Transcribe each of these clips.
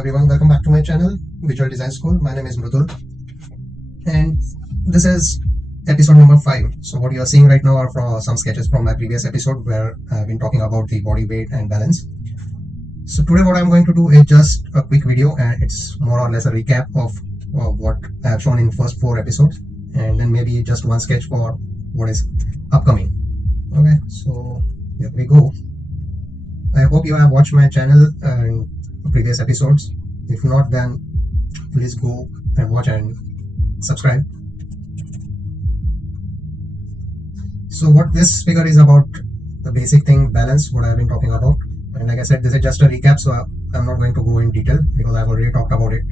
everyone, welcome back to my channel Visual Design School. My name is Mridul and this is episode number 5. So what you are seeing right now are from some sketches from my previous episode where I've been talking about the body weight and balance. So today what I'm going to do is just a quick video, and it's more or less a recap of what I have shown in first 4 episodes, and then maybe just one sketch for what is upcoming. Okay, so here we go. I hope you have watched my channel and previous episodes. If not, then please go and watch and subscribe. So what this figure is about, the basic thing, balance, what I've been talking about. And like I said, this is just a recap, so I'm not going to go in detail because I've already talked about it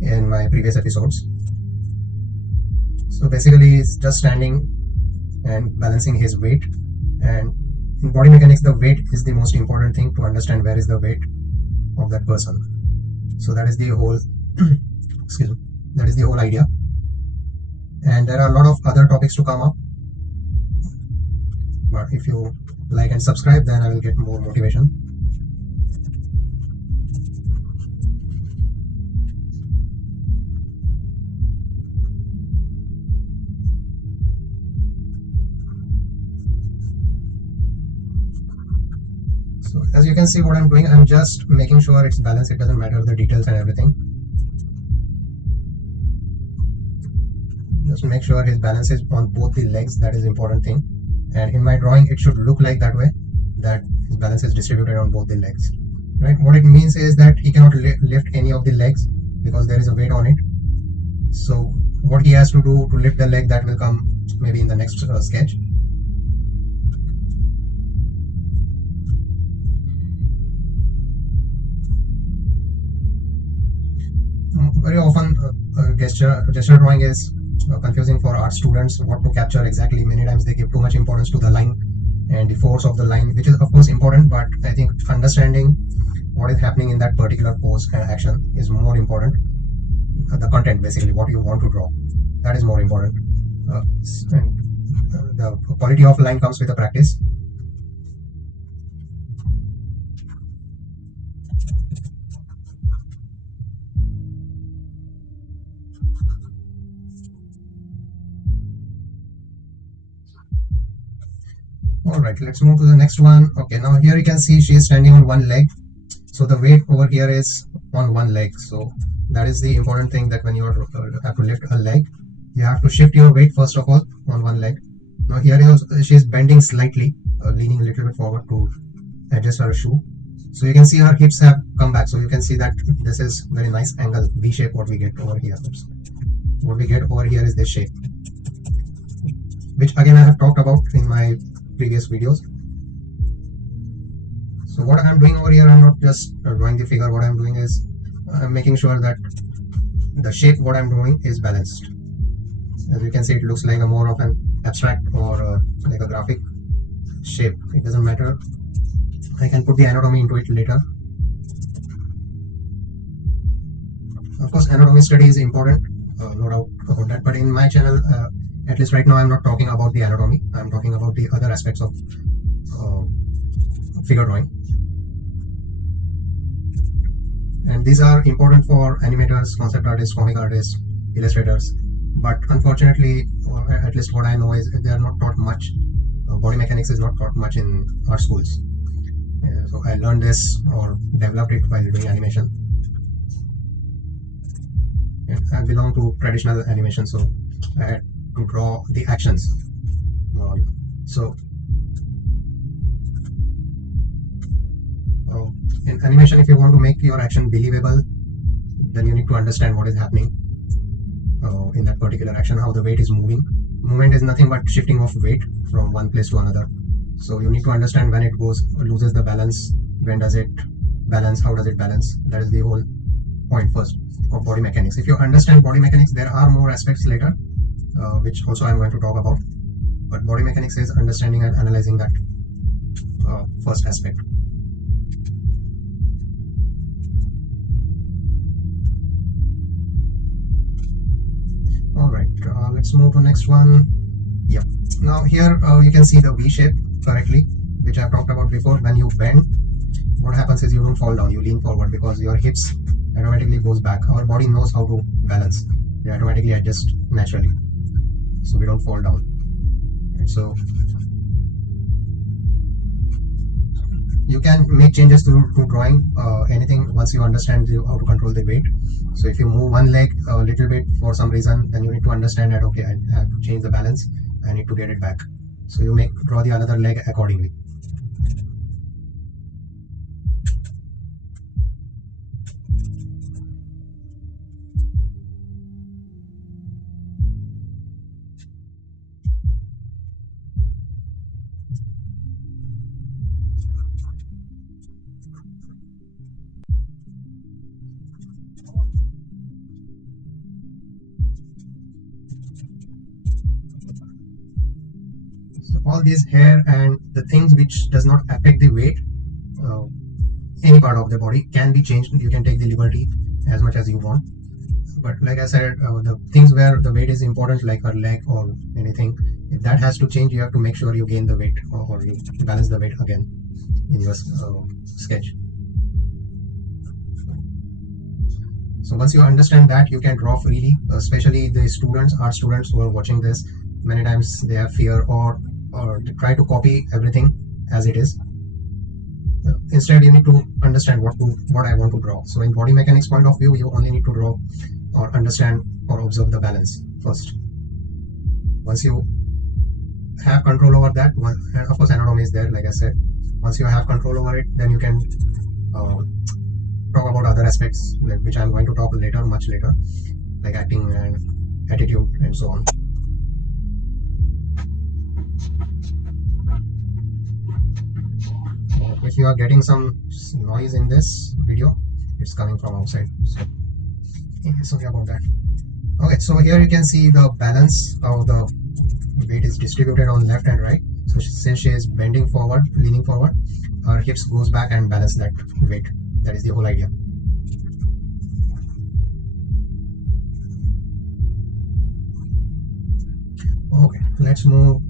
in my previous episodes. So basically it's just standing and balancing his weight, and in body mechanics the weight is the most important thing to understand where is the weight of that person. So that is the whole excuse me, that is the whole idea, and there are a lot of other topics to come up, but if you like and subscribe, then I will get more motivation. So as you can see, what I'm doing, I'm just making sure it's balanced. It doesn't matter the details and everything. Just make sure his balance is on both the legs. That is the important thing. And in my drawing, it should look like that way, that his balance is distributed on both the legs. Right? What it means is that he cannot lift any of the legs because there is a weight on it. So what he has to do to lift the leg, that will come maybe in the next sketch. Very often gesture drawing is confusing for art students, what to capture exactly. Many times they give too much importance to the line and the force of the line, which is of course important, but I think understanding what is happening in that particular pose and action is more important. The content, basically what you want to draw, that is more important. And the quality of line comes with the practice. Alright, let's move to the next one. Okay, now here you can see she is standing on one leg. So the weight over here is on one leg. So that is the important thing, that when you have to lift a leg, you have to shift your weight first of all on one leg. Now here she is bending slightly, leaning a little bit forward to adjust her shoe. So you can see her hips have come back. So you can see that this is very nice angle, V shape what we get over here. Oops. What we get over here is this shape, which again I have talked about in my previous videos. So what I'm doing over here, I'm not just drawing the figure. What I'm doing is I'm making sure that the shape what I'm drawing is balanced. As you can see, it looks like a more of an abstract or like a graphic shape. It doesn't matter, I can put the anatomy into it later. Of course anatomy study is important, no doubt about that, but in my channel, at least right now, I'm not talking about the anatomy. I'm talking about the other aspects of figure drawing. And these are important for animators, concept artists, comic artists, illustrators. But unfortunately, or at least what I know, is they are not taught much. Body mechanics is not taught much in art schools. So I learned this or developed it while doing animation. And I belong to traditional animation, so I had to draw the actions. So in animation, if you want to make your action believable, then you need to understand what is happening in that particular action, how the weight is moving. Movement is nothing but shifting of weight from one place to another. So you need to understand when it loses the balance, when does it balance, how does it balance. That is the whole point first of body mechanics. If you understand body mechanics, there are more aspects later, which also I'm going to talk about, but body mechanics is understanding and analyzing that first aspect. Alright, let's move to next one. Yeah, now here you can see the V shape correctly, which I've talked about before. When you bend, what happens is you don't fall down, you lean forward because your hips automatically goes back. Our body knows how to balance. It automatically adjusts naturally, so we don't fall down. And so you can make changes to drawing anything once you understand how to control the weight. So if you move one leg a little bit for some reason, then you need to understand that, okay, I have to change the balance, I need to get it back. So you draw the another leg accordingly. So all these hair and the things which does not affect the weight, uh, any part of the body can be changed. You can take the liberty as much as you want. But like I said, the things where the weight is important, like a leg or anything, if that has to change, you have to make sure you gain the weight, or you balance the weight again in your sketch. So once you understand that, you can draw freely, especially the students, art students who are watching this. Many times they have fear, or they try to copy everything as it is. Instead, you need to understand what I want to draw. So in body mechanics point of view, you only need to draw or understand or observe the balance first. Once you have control over that one, and of course anatomy is there, like I said. Once you have control over it, then you can talk about other aspects, like, which I'm going to talk later, much later, like acting and attitude and so on. If you are getting some noise in this video, it's coming from outside, so sorry about that. Okay, so here you can see the balance of the weight is distributed on left and right. So since she is bending forward, leaning forward, her hips goes back and balance that weight. That is the whole idea. Okay, let's move.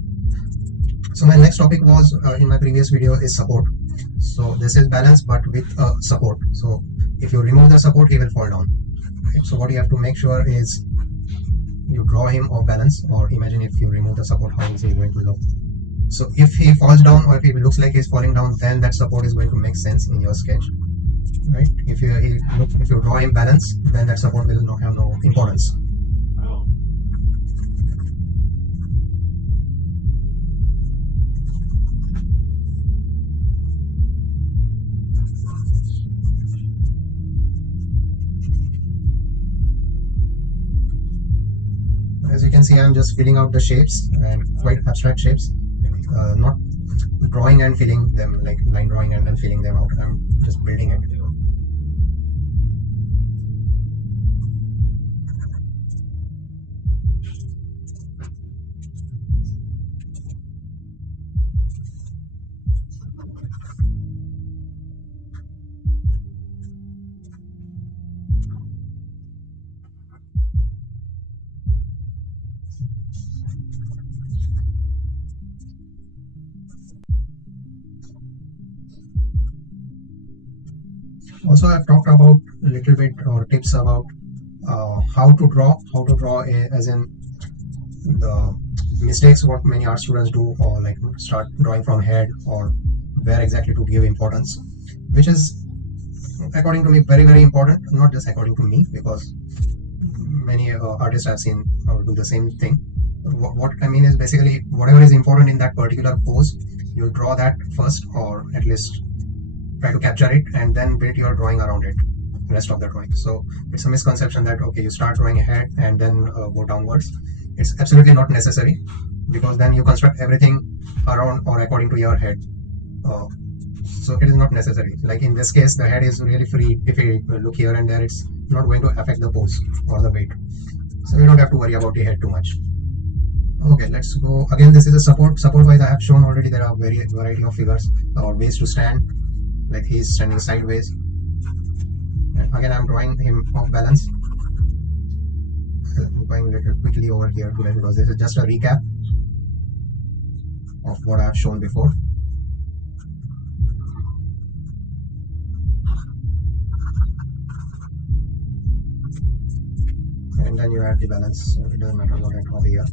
So my next topic was, in my previous video, is support. So this is balance but with support. So if you remove the support, he will fall down. Right? So what you have to make sure is you draw him off balance, or imagine if you remove the support, how is he going to look. So if he falls down, or if it looks like he's falling down, then that support is going to make sense in your sketch, right? If you draw him balance, then that support will not have no importance. As you can see, I'm just filling out the shapes, and quite abstract shapes, not drawing and filling them, like line drawing and then filling them out. I'm just building it. Also, I've talked about a little bit or tips about how to draw, as in the mistakes what many art students do, or like start drawing from head, or where exactly to give importance, which is, according to me, very, very important. Not just according to me, because many artists I've seen do the same thing. What I mean is, basically, whatever is important in that particular pose, you draw that first, or at least try to capture it, and then build your drawing around it, rest of the drawing. So it's a misconception that, okay, you start drawing ahead and then go downwards. It's absolutely not necessary, because then you construct everything around or according to your head. So it is not necessary. Like in this case, the head is really free. If you look here and there, it's not going to affect the pose or the weight. So you don't have to worry about the head too much. Okay, let's go. Again, this is a support. Support wise, I have shown already there are variety of figures or ways to stand. Like he's standing sideways. And again, I'm drawing him off balance. I'm going a little quickly over here today, because this is just a recap of what I've shown before. and then you add the balance. So it doesn't matter what I draw here.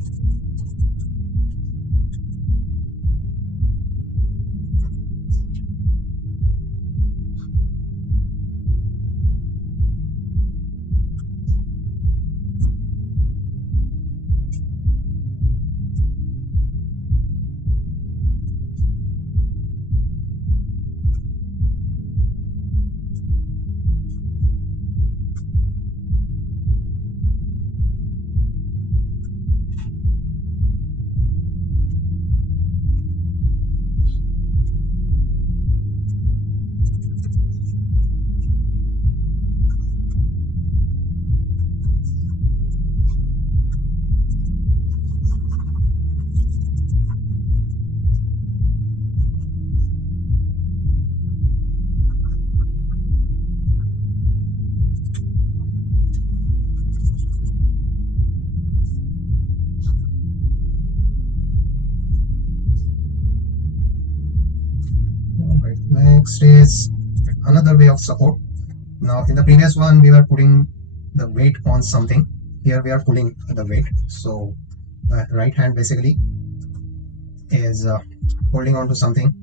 Alright, next is another way of support. Now in the previous one we were putting the weight on something. Here we are pulling the weight. So right hand basically is holding on to something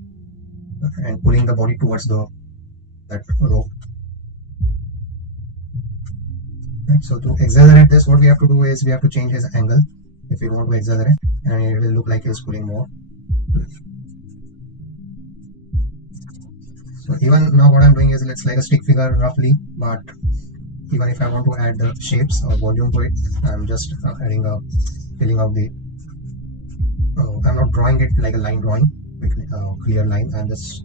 and pulling the body towards that rope. Right, so to exaggerate this, what we have to do is we have to change his angle if we want to exaggerate, and it will look like he's pulling more. So even now what I'm doing is it's like a stick figure roughly, but even if I want to add the shapes or volume to it, I'm just filling out the I'm not drawing it like a line drawing with a clear line. I'm just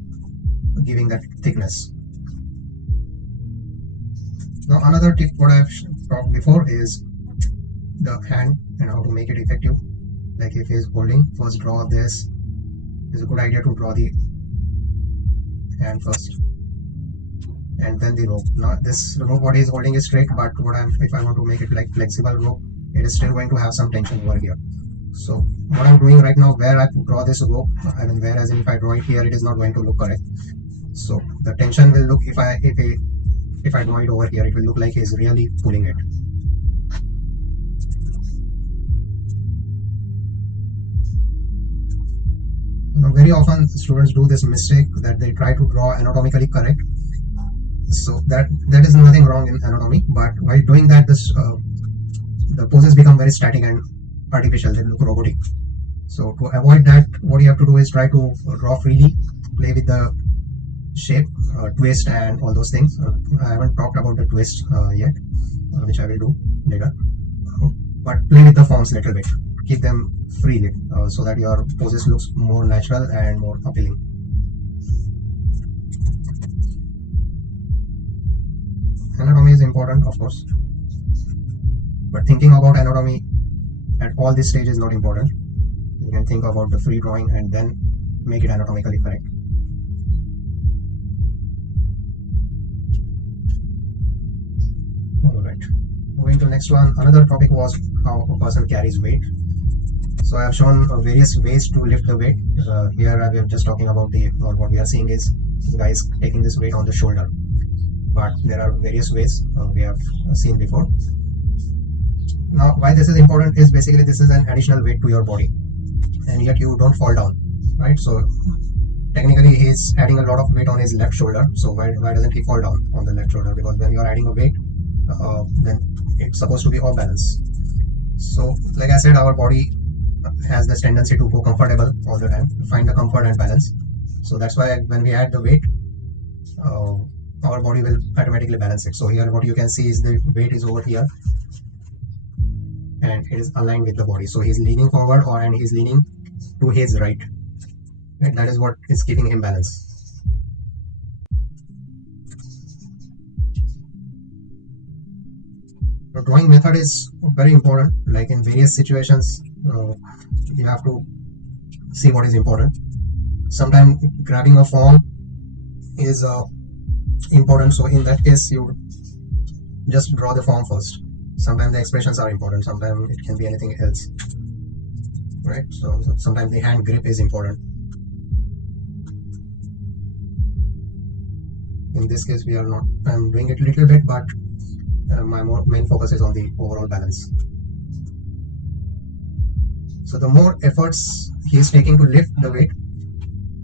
giving that thickness. Now another tip what I've talked before is the hand and how to make it effective. Like if he's holding, first draw this. It's a good idea to draw the hand first and then the rope. Now this rope what he's holding is straight, but if I want to make it like flexible rope, it is still going to have some tension over here. So what I'm doing right now, where I draw this rope, I mean whereas if I draw it here, it is not going to look correct. So the tension will look, if I draw it over here, it will look like he's really pulling it. Now very often students do this mistake that they try to draw anatomically correct. So that is nothing wrong in anatomy, but while doing that, the poses become very static and artificial, they look robotic. So to avoid that, what you have to do is try to draw freely, play with the shape, twist and all those things. I haven't talked about the twist yet, which I will do later, but play with the forms a little bit, keep them freely so that your poses looks more natural and more appealing. Anatomy is important, of course, but thinking about anatomy at all this stage is not important. You can think about the free drawing and then make it anatomically correct. Alright, moving to the next one. Another topic was how a person carries weight. So I have shown various ways to lift the weight. Here we are just talking about what we are seeing is this guy is taking this weight on the shoulder, but there are various ways we have seen before. Now why this is important is basically this is an additional weight to your body and yet you don't fall down, right? So technically he's adding a lot of weight on his left shoulder, so why doesn't he fall down on the left shoulder? Because when you are adding a weight, then it's supposed to be off balance. So like I said, our body has this tendency to go comfortable all the time, to find the comfort and balance. So that's why when we add the weight, our body will automatically balance it. So here what you can see is the weight is over here and it is aligned with the body. So he's leaning forward and he's leaning to his right. That is what is keeping him balance. The drawing method is very important. Like in various situations, you have to see what is important. Sometimes grabbing a form is important, so in that case you just draw the form first. Sometimes the expressions are important, sometimes it can be anything else, right? So sometimes the hand grip is important. In this case we are not, I'm doing it a little bit, but my main focus is on the overall balance. So the more efforts he is taking to lift the weight,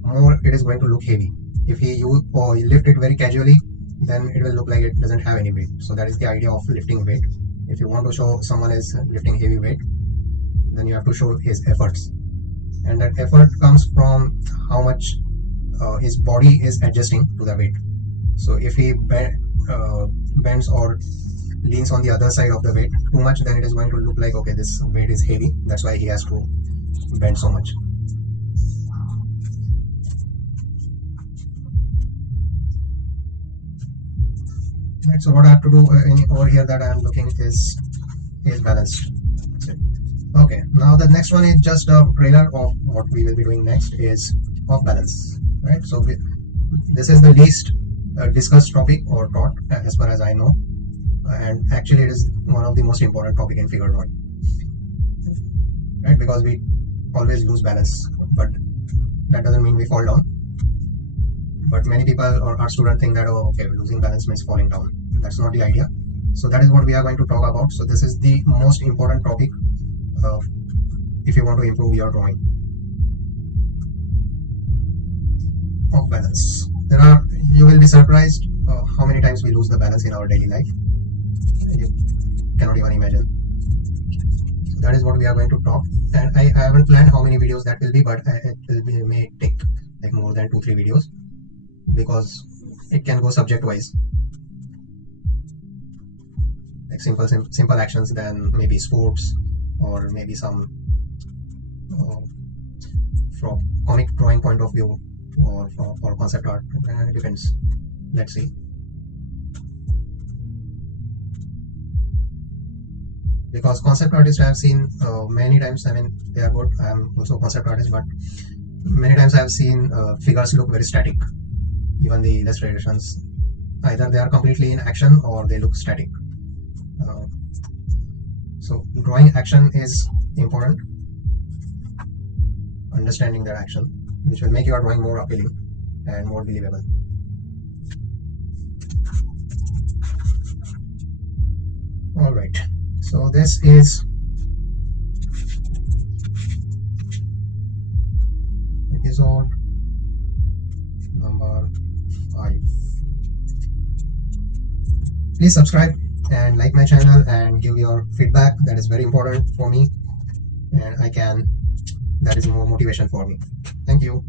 more it is going to look heavy. If you lift it very casually, then it will look like it doesn't have any weight. So that is the idea of lifting weight. If you want to show someone is lifting heavy weight, then you have to show his efforts, and that effort comes from how much his body is adjusting to the weight. So if he bends or leans on the other side of the weight too much, then it is going to look like, okay, this weight is heavy, that's why he has to bend so much. Right, so what I have to do over here that I am looking is balanced. Okay, now the next one is just a trailer of what we will be doing next is off balance, right? So this is the least discussed topic or taught as far as I know, and actually it is one of the most important topic in figure drawing, right? Because we always lose balance, but that doesn't mean we fall down. But many people or our students think that, oh, okay, losing balance means falling down. That's not the idea. So that is what we are going to talk about. So this is the most important topic if you want to improve your drawing. Off balance. You will be surprised how many times we lose the balance in our daily life. You cannot even imagine. So that is what we are going to talk. And I haven't planned how many videos that will be, but it may take like more than 2-3 videos, because it can go subject wise, like simple actions, then maybe sports, or maybe some from comic drawing point of view, or for concept art. It depends. Let's see. Because concept artists I have seen many times, I mean, they are good. I am also a concept artist, but many times I have seen figures look very static. Even the illustrations, either they are completely in action or they look static. So drawing action is important. Understanding that action, which will make your drawing more appealing and more believable. All right. So this is episode number 5. Please subscribe and like my channel and give your feedback. That is very important for me, and that is more motivation for me. Thank you.